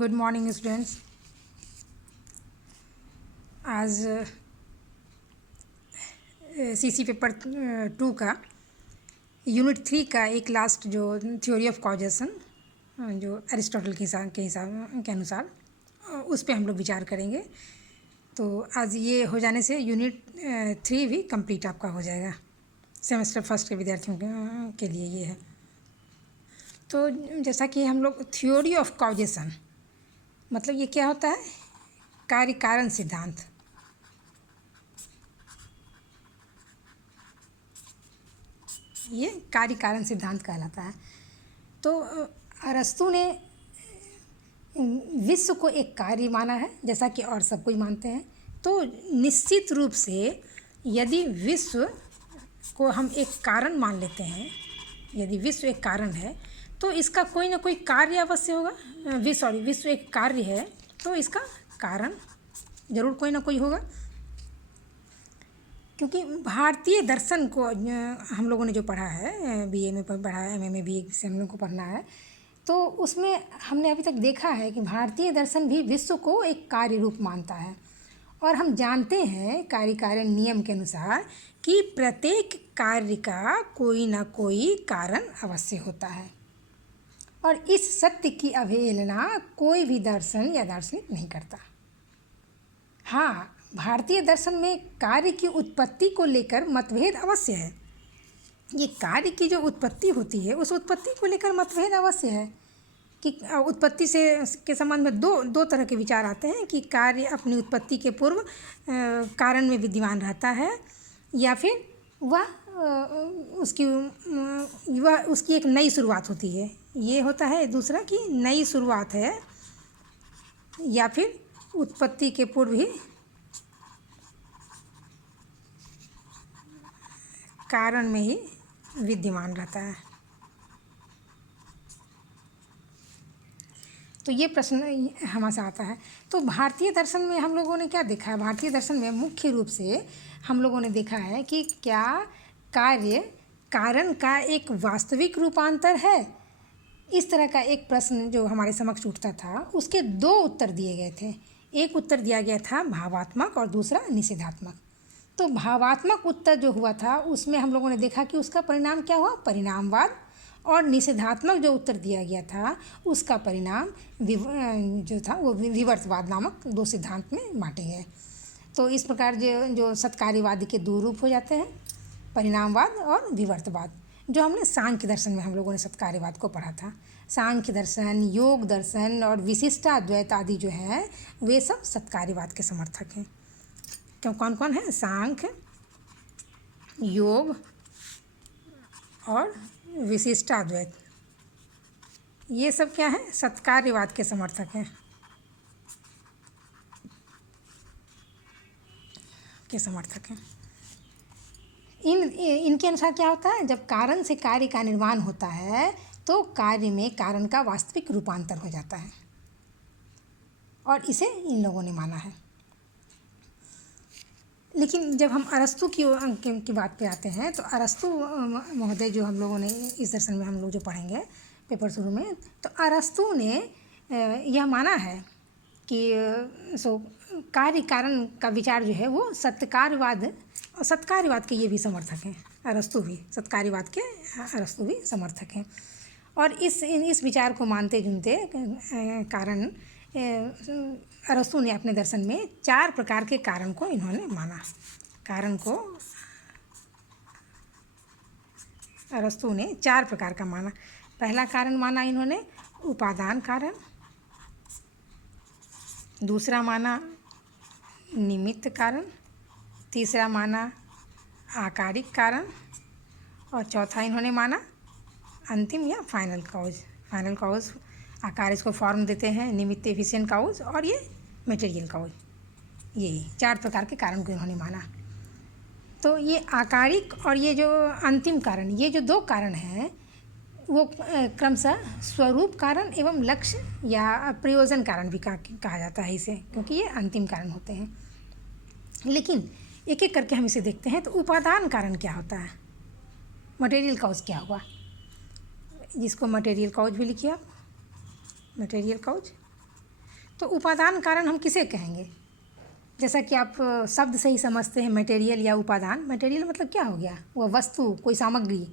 Good morning students. आज CC paper 2 का unit 3 का एक लास्ट जो थ्योरी ऑफ कॉजेशन जो अरिस्टोटल के अनुसार उस पे हम लोग विचार करेंगे। तो आज ये हो जाने से यूनिट 3 भी कंप्लीट आपका हो जाएगा। सेमेस्टर फर्स्ट के विद्यार्थियों के लिए ये है। तो जैसा कि हम लोग थ्योरी ऑफ कॉजेशन मतलब ये क्या होता है? कार्य कारण सिद्धांत। ये कार्य कारण सिद्धांत कहलाता है। तो अरस्तु ने विश्व को एक कार्य माना है, जैसा कि और सब कोई मानते हैं। तो निश्चित रूप से यदि विश्व को हम एक कारण मान लेते हैं, यदि विश्व एक कारण है तो इसका कोई ना कोई कार्य अवश्य होगा। विश्व एक कार्य है तो इसका कारण जरूर कोई ना कोई होगा। क्योंकि भारतीय दर्शन को हम लोगों ने जो पढ़ा है, बीए में पढ़ा है, एमए में भी से हम लोग को पढ़ना है, तो उसमें हमने अभी तक देखा है कि भारतीय दर्शन भी विश्व को एक कार्य रूप मानता है। और हम जानते हैं कार्य कारण नियम के अनुसार कि प्रत्येक कार्य का कोई ना कोई कारण अवश्य होता है। और इस सत्य की अवहेलना कोई भी दर्शन या दार्शनिक नहीं करता। हाँ, भारतीय दर्शन में कार्य की उत्पत्ति को लेकर मतभेद अवश्य है। ये कार्य की जो उत्पत्ति होती है उस उत्पत्ति को लेकर मतभेद अवश्य है कि उत्पत्ति से के संबंध में दो तरह के विचार आते हैं कि कार्य अपनी उत्पत्ति के पूर्व कारण में विद्यमान रहता है या फिर उसकी एक नई शुरुआत होती है। ये होता है दूसरा कि नई शुरुआत है या फिर उत्पत्ति के पूर्व ही कारण में ही विद्यमान रहता है। तो ये प्रश्न हमारे आता है। तो भारतीय दर्शन में हम लोगों ने क्या देखा है? भारतीय दर्शन में मुख्य रूप से हम लोगों ने देखा है कि क्या कार्य कारण का एक वास्तविक रूपांतर है। इस तरह का एक प्रश्न जो हमारे समक्ष उठता था उसके दो उत्तर दिए गए थे। एक उत्तर दिया गया था भावात्मक और दूसरा निषेधात्मक। तो भावात्मक उत्तर जो हुआ था उसमें हम लोगों ने देखा कि उसका परिणाम क्या हुआ? परिणामवाद। और निषेधात्मक जो उत्तर दिया गया था उसका परिणाम जो था वो विवर्तवाद नामक दो सिद्धांत में बांटे गए। तो इस प्रकार जो सत्कार्यवादी के दो रूप हो जाते हैं, परिणामवाद और विवर्तवाद, जो हमने सांख्य दर्शन में हम लोगों ने सत्कार्यवाद को पढ़ा था। सांख्य दर्शन, योग दर्शन और विशिष्टाद्वैत आदि जो हैं वे सब सत्कार्यवाद के समर्थक हैं। क्यों? कौन कौन है? सांख्य, योग और विशिष्टाद्वैत, ये सब क्या है? सत्कार्यवाद के समर्थक हैं, इनके अनुसार क्या होता है? जब कारण से कार्य का निर्माण होता है तो कार्य में कारण का वास्तविक रूपांतर हो जाता है, और इसे इन लोगों ने माना है। लेकिन जब हम अरस्तु की बात पे आते हैं तो अरस्तु महोदय जो हम लोगों ने इस दर्शन में हम लोग जो पढ़ेंगे पेपर शुरू में, तो अरस्तु ने यह माना है कि कार्य कारण का विचार जो है वो सत्कार्यवाद और सत्कार्यवाद के ये भी समर्थक हैं। अरस्तु भी सत्कार्यवाद के अरस्तु भी समर्थक हैं। और इस विचार को मानते जुनते कारण अरस्तु ने अपने दर्शन में 4 प्रकार के कारण को इन्होंने माना। कारण को अरस्तु ने 4 प्रकार का माना। पहला कारण माना इन्होंने उपादान कारण, दूसरा माना निमित्त कारण, तीसरा माना आकारिक कारण और चौथा इन्होंने माना अंतिम या फाइनल कॉज। फाइनल कॉज आकार इसको फॉर्म देते हैं, निमित्त एफिशिएंट कॉज और ये मटेरियल कॉज। ये 4 प्रकार के कारण को इन्होंने माना। तो ये आकारिक और ये जो अंतिम कारण, ये जो 2 कारण हैं वो क्रमशः स्वरूप कारण एवं लक्ष्य या प्रयोजन कारण भी कहा जाता है इसे, क्योंकि ये अंतिम कारण होते हैं। लेकिन एक एक करके हम इसे देखते हैं। तो उपादान कारण क्या होता है? मटेरियल कॉज क्या हुआ? जिसको मटेरियल कॉज भी लिखिए आप, मटेरियल कॉज तो उपादान कारण हम किसे कहेंगे? जैसा कि आप शब्द से ही समझते हैं, मटेरियल या उपादान। मटेरियल मतलब क्या हो गया? वह वस्तु, कोई सामग्री।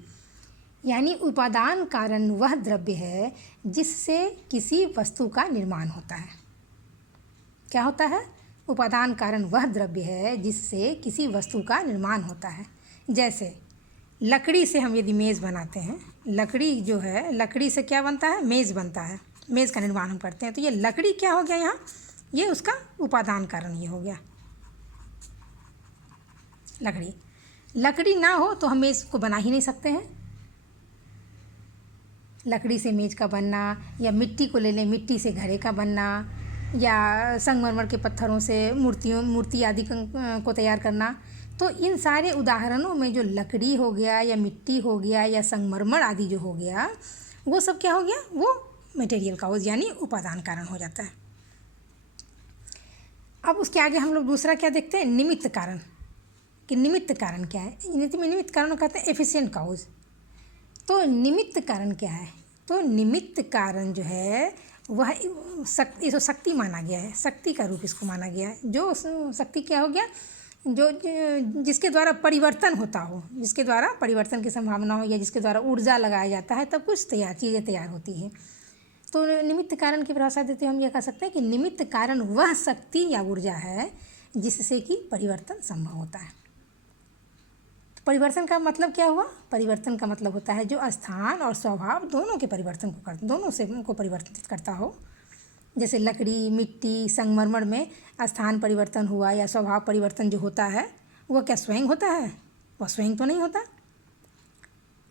यानी उपादान कारण वह द्रव्य है जिससे किसी वस्तु का निर्माण होता है। क्या होता है? उपादान कारण वह द्रव्य है जिससे किसी वस्तु का निर्माण होता है। जैसे लकड़ी से हम यदि मेज़ बनाते हैं, लकड़ी जो है, लकड़ी से क्या बनता है? मेज़ बनता है। मेज़ का निर्माण हम करते हैं, तो ये लकड़ी क्या हो गया यहाँ? ये उसका उपादान कारण ये हो गया, लकड़ी। लकड़ी ना हो तो हम मेज़ को बना ही नहीं सकते हैं। लकड़ी से मेज़ का बनना, या मिट्टी को ले लें, मिट्टी से घड़े का बनना, या संगमरमर के पत्थरों से मूर्ति आदि को तैयार करना। तो इन सारे उदाहरणों में जो लकड़ी हो गया, या मिट्टी हो गया, या संगमरमर आदि जो हो गया, वो सब क्या हो गया? वो मटेरियल काउज यानी उपादान कारण हो जाता है। अब उसके आगे हम लोग दूसरा क्या देखते हैं? निमित्त कारण। कि निमित्त कारण क्या है? निमित्त कारण कहते हैं एफिशिएंट काउज। तो निमित्त कारण क्या है? तो निमित्त कारण जो है वह शक्ति, इसको शक्ति माना गया है, शक्ति का रूप इसको माना गया है। जो शक्ति क्या हो गया? जो जिसके द्वारा परिवर्तन होता हो, जिसके द्वारा परिवर्तन की संभावना हो, या जिसके द्वारा ऊर्जा लगाया जाता है, तब कुछ चीज़ें तैयार होती हैं। तो निमित्त कारण की परिभाषा देते हुए हम ये कह सकते हैं कि निमित्त कारण वह शक्ति या ऊर्जा है जिससे कि परिवर्तन संभव होता है। तो परिवर्तन का मतलब क्या हुआ? परिवर्तन का मतलब होता है जो स्थान और स्वभाव दोनों के परिवर्तन को दोनों से उनको परिवर्तित करता हो। जैसे लकड़ी, मिट्टी, संगमरमर में स्थान परिवर्तन हुआ या स्वभाव परिवर्तन जो होता है, वह क्या स्वयं होता है? वह स्वयं तो नहीं होता।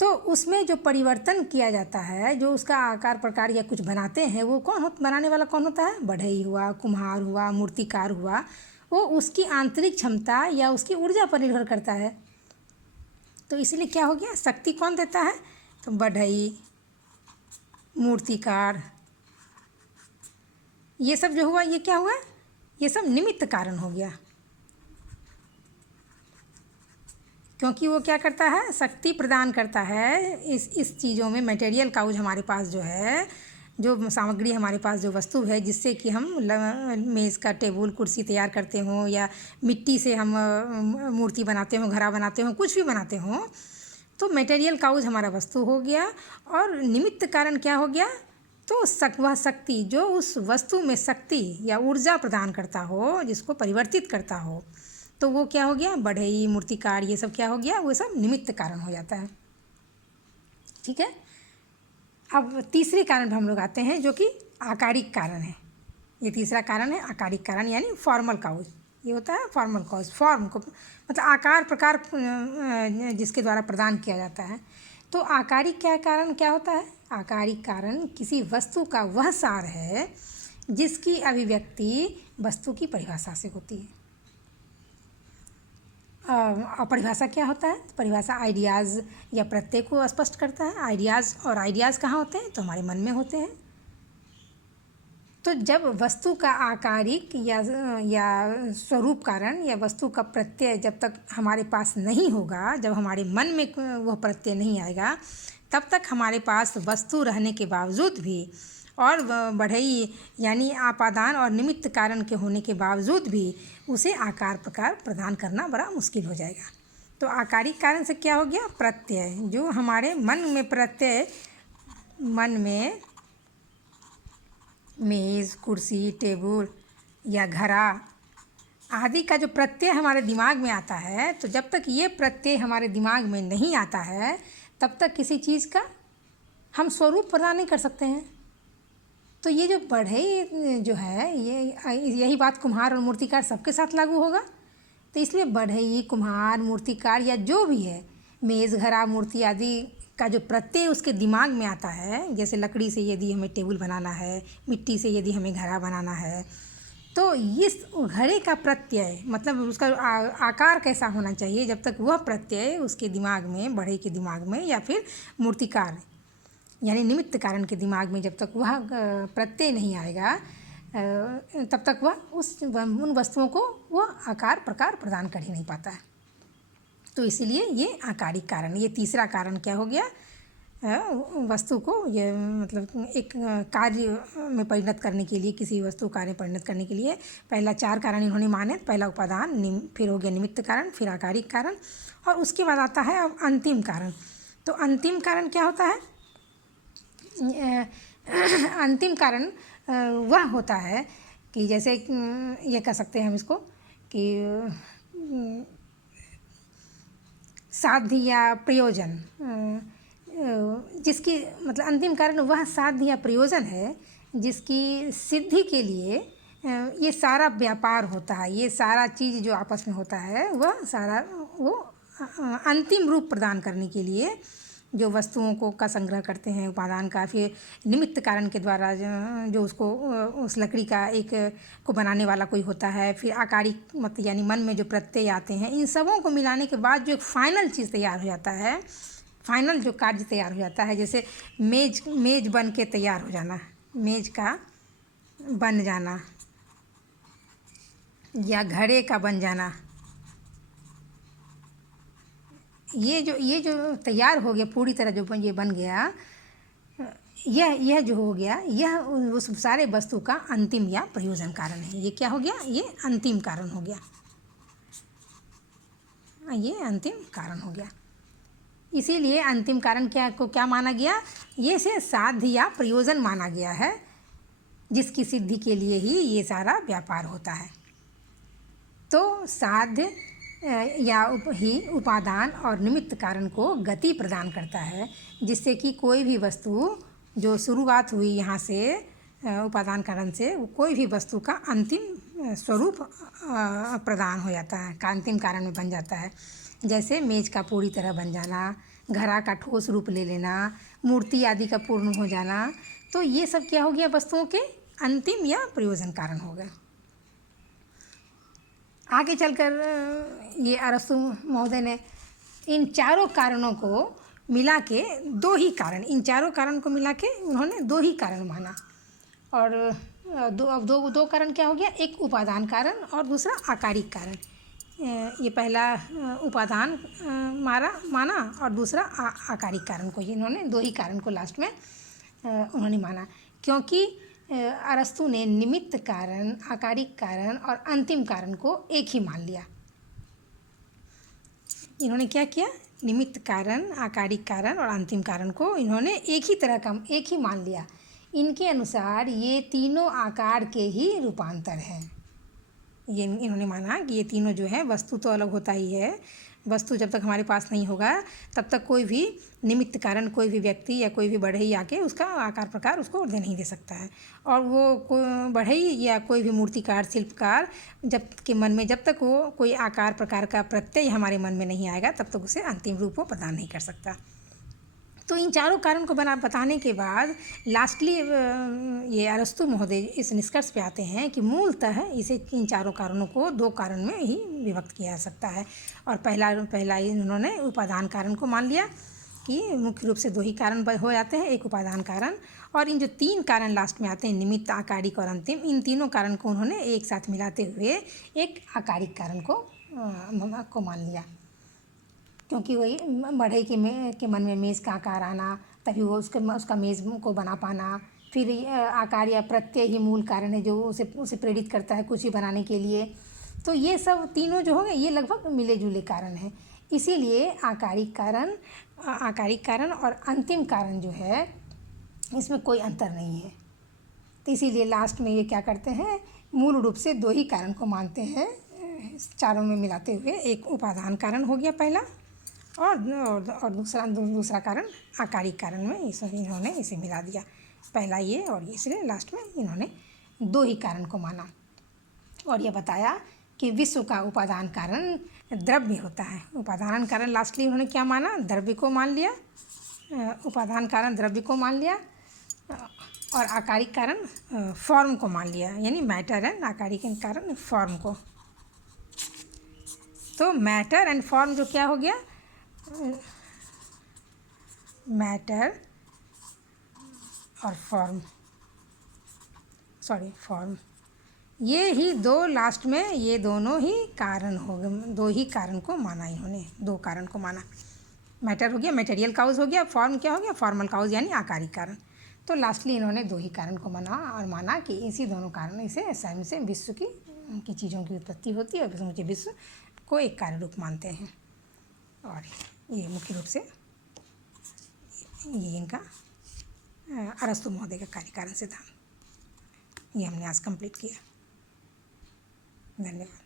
तो उसमें जो परिवर्तन किया जाता है, जो उसका आकार प्रकार या कुछ बनाते हैं, वो बनाने वाला कौन होता है? बढ़ई हुआ, कुम्हार हुआ, मूर्तिकार हुआ। वो उसकी आंतरिक क्षमता या उसकी ऊर्जा पर निर्भर करता है। तो इसलिए क्या हो गया? शक्ति कौन देता है? तो बढ़ई, मूर्तिकार, ये सब जो हुआ, ये क्या हुआ? ये सब निमित्त कारण हो गया, क्योंकि वो क्या करता है? शक्ति प्रदान करता है इस चीज़ों में। मटेरियल काउज हमारे पास जो है, जो सामग्री हमारे पास, जो वस्तु है जिससे कि हम मेज़ का टेबल कुर्सी तैयार करते हों, या मिट्टी से हम मूर्ति बनाते हों, घड़ा बनाते हों, कुछ भी बनाते हों, तो मटेरियल काउज हमारा वस्तु हो गया। और निमित्त कारण क्या हो गया? तो वह शक्ति जो उस वस्तु में शक्ति या ऊर्जा प्रदान करता हो, जिसको परिवर्तित करता हो, तो वो क्या हो गया? बढ़ई, मूर्तिकार, ये सब क्या हो गया? वो सब निमित्त कारण हो जाता है। ठीक है। अब तीसरे कारण पर हम लोग आते हैं, जो कि आकारिक कारण है। ये तीसरा कारण है आकारिक कारण, यानी फॉर्मल काउज। ये होता है फॉर्मल काउज, फॉर्म को मतलब आकार प्रकार जिसके द्वारा प्रदान किया जाता है। तो आकारिक कारण क्या होता है? आकारिक कारण किसी वस्तु का वह सार है जिसकी अभिव्यक्ति वस्तु की परिभाषा से होती है। और परिभाषा क्या होता है? परिभाषा आइडियाज़ या प्रत्यय को स्पष्ट करता है। आइडियाज़ कहाँ होते हैं? तो हमारे मन में होते हैं। तो जब वस्तु का आकारिक या स्वरूप कारण या वस्तु का प्रत्यय जब तक हमारे पास नहीं होगा, जब हमारे मन में वह प्रत्यय नहीं आएगा, तब तक हमारे पास वस्तु रहने के बावजूद भी, और बढ़ई यानी आपादान और निमित्त कारण के होने के बावजूद भी, उसे आकार प्रकार प्रदान करना बड़ा मुश्किल हो जाएगा। तो आकारिक कारण से क्या हो गया? प्रत्यय, जो हमारे मन में प्रत्यय, मन में मेज़, कुर्सी, टेबल या घड़ा आदि का जो प्रत्यय हमारे दिमाग में आता है, तो जब तक ये प्रत्यय हमारे दिमाग में नहीं आता है, तब तक किसी चीज़ का हम स्वरूप प्रदान नहीं कर सकते हैं। तो ये जो बढ़ई जो है, यही बात कुम्हार और मूर्तिकार सबके साथ लागू होगा। तो इसलिए बढ़ई, कुम्हार, मूर्तिकार या जो भी है, मेज़, घड़ा, मूर्ति आदि का जो प्रत्यय उसके दिमाग में आता है, जैसे लकड़ी से यदि हमें टेबल बनाना है, मिट्टी से यदि हमें घड़ा बनाना है, तो इस घड़े का प्रत्यय मतलब उसका आकार कैसा होना चाहिए, जब तक वह प्रत्यय उसके दिमाग में, बढ़ई के दिमाग में या फिर मूर्तिकार यानी निमित्त कारण के दिमाग में जब तक वह प्रत्यय नहीं आएगा, तब तक वह उन वस्तुओं को वह आकार प्रकार प्रदान कर ही नहीं पाता है। तो इसीलिए ये आकारिक कारण, ये तीसरा कारण क्या हो गया? वस्तु को ये मतलब एक कार्य में परिणत करने के लिए, किसी वस्तु कार्य में परिणत करने के लिए पहला 4 कारण इन्होंने माने। पहला उपादान, फिर हो गया निमित्त कारण, फिर आकारिक कारण, और उसके बाद आता है अब अंतिम कारण। तो अंतिम कारण क्या होता है? अंतिम कारण वह होता है कि जैसे ये कह सकते हैं हम इसको कि साध्य या प्रयोजन, जिसकी मतलब अंतिम कारण वह साध्य या प्रयोजन है जिसकी सिद्धि के लिए ये सारा व्यापार होता है, ये सारा चीज़ जो आपस में होता है वह सारा वो अंतिम रूप प्रदान करने के लिए जो वस्तुओं को का संग्रह करते हैं उपादान का, फिर निमित्त कारण के द्वारा जो उसको उस लकड़ी का एक को बनाने वाला कोई होता है, फिर आकारिक मत यानी मन में जो प्रत्यय आते हैं, इन सबों को मिलाने के बाद जो एक फाइनल चीज़ तैयार हो जाता है, फाइनल जो कार्य तैयार हो जाता है, जैसे मेज बन के तैयार हो जाना, मेज का बन जाना या घड़े का बन जाना, ये जो तैयार हो गया पूरी तरह, जो ये बन गया, यह जो हो गया, यह उस सारे वस्तु का अंतिम या प्रयोजन कारण है। ये क्या हो गया? ये अंतिम कारण हो गया, ये अंतिम कारण हो गया। इसीलिए अंतिम कारण क्या माना गया? ये से साध्य या प्रयोजन माना गया है, जिसकी सिद्धि के लिए ही ये सारा व्यापार होता है। तो साध्य या उपादान और निमित्त कारण को गति प्रदान करता है, जिससे कि कोई भी वस्तु जो शुरुआत हुई यहाँ से उपादान कारण से, कोई भी वस्तु का अंतिम स्वरूप प्रदान हो जाता है, का अंतिम कारण में बन जाता है। जैसे मेज का पूरी तरह बन जाना, घड़ा का ठोस रूप ले लेना, मूर्ति आदि का पूर्ण हो जाना, तो ये सब क्या हो गया? वस्तुओं के अंतिम या प्रयोजन कारण हो गए। आगे चलकर ये अरस्तु महोदय ने इन चारों कारणों को मिला के इन चारों कारण को मिला के उन्होंने 2 ही कारण माना। और दो कारण क्या हो गया? एक उपादान कारण और दूसरा आकारिक कारण। ये पहला उपादान माना और दूसरा आकारिक कारण को, इन्होंने 2 ही कारण को लास्ट में उन्होंने माना, क्योंकि अरस्तु ने निमित्त कारण, आकारिक कारण और अंतिम कारण को एक ही मान लिया। इन्होंने क्या किया? निमित्त कारण, आकारिक कारण और अंतिम कारण को इन्होंने एक ही मान लिया। इनके अनुसार ये तीनों आकार के ही रूपांतर हैं। ये इन्होंने माना कि ये तीनों जो है, वस्तु तो अलग होता ही है, वस्तु जब तक हमारे पास नहीं होगा तब तक कोई भी निमित्त कारण, कोई भी व्यक्ति या कोई भी बढ़ई आके उसका आकार प्रकार उसको दे नहीं दे सकता है। और वो बढ़ई या कोई भी मूर्तिकार, शिल्पकार जब के मन में जब तक वो कोई आकार प्रकार का प्रत्यय हमारे मन में नहीं आएगा तब तक उसे अंतिम रूप वो प्रदान नहीं कर सकता। तो इन चारों कारण को बताने के बाद लास्टली ये अरस्तु महोदय इस निष्कर्ष पे आते हैं कि मूलतः इन चारों कारणों को 2 कारण में ही विभक्त किया जा सकता है। और पहला इन्होंने उपादान कारण को मान लिया कि मुख्य रूप से 2 ही कारण हो जाते हैं, एक उपादान कारण, और इन जो 3 कारण लास्ट में आते हैं, निमित्त, आकारिक और अंतिम, इन तीनों कारण को उन्होंने एक साथ मिलाते हुए एक आकारिक कारण को मान लिया। क्योंकि वही बढ़ई के मन में मेज़ का आकार आना, तभी वो उसका मेज़ को बना पाना, फिर आकार या प्रत्यय ही मूल कारण है जो उसे प्रेरित करता है कुछ ही बनाने के लिए। तो ये सब तीनों जो होंगे ये लगभग मिले जुले कारण हैं। इसीलिए आकारिक कारण और अंतिम कारण जो है इसमें कोई अंतर नहीं है। तो इसीलिए लास्ट में ये क्या करते हैं, मूल रूप से 2 ही कारण को मानते हैं, चारों में मिलाते हुए। एक उपादान कारण हो गया पहला, और दूसरा कारण आकारिक कारण में इन्होंने इसे मिला दिया, पहला ये और इसलिए लास्ट में इन्होंने 2 ही कारण को माना। और ये बताया कि विश्व का उपादान कारण द्रव्य होता है। उपादान कारण लास्टली उन्होंने क्या माना? द्रव्य को मान लिया, उपादान कारण द्रव्य को मान लिया, और आकारिक कारण फॉर्म को मान लिया, यानी मैटर एंड आकारिक कारण फॉर्म को। तो मैटर एंड फॉर्म जो क्या हो गया, मैटर और फॉर्म, ये ही 2 लास्ट में ये दोनों ही कारण हो गए, 2 ही कारण को माना इन्होंने, 2 कारण को माना। मैटर हो गया, मटेरियल काउज हो गया, फॉर्म क्या हो गया, फॉर्मल काउज यानी आकारी कारण। तो लास्टली इन्होंने दो ही कारण को माना और माना कि इसी दोनों कारणों से साइंस से विश्व की चीज़ों की उत्पत्ति होती है और समूचे विश्व को एक कार्य रूप मानते हैं। और ये मुख्य रूप से ये इनका अरस्तु महोदय का कार्य कारण सिद्धांत ये हमने आज कंप्लीट किया। धन्यवाद।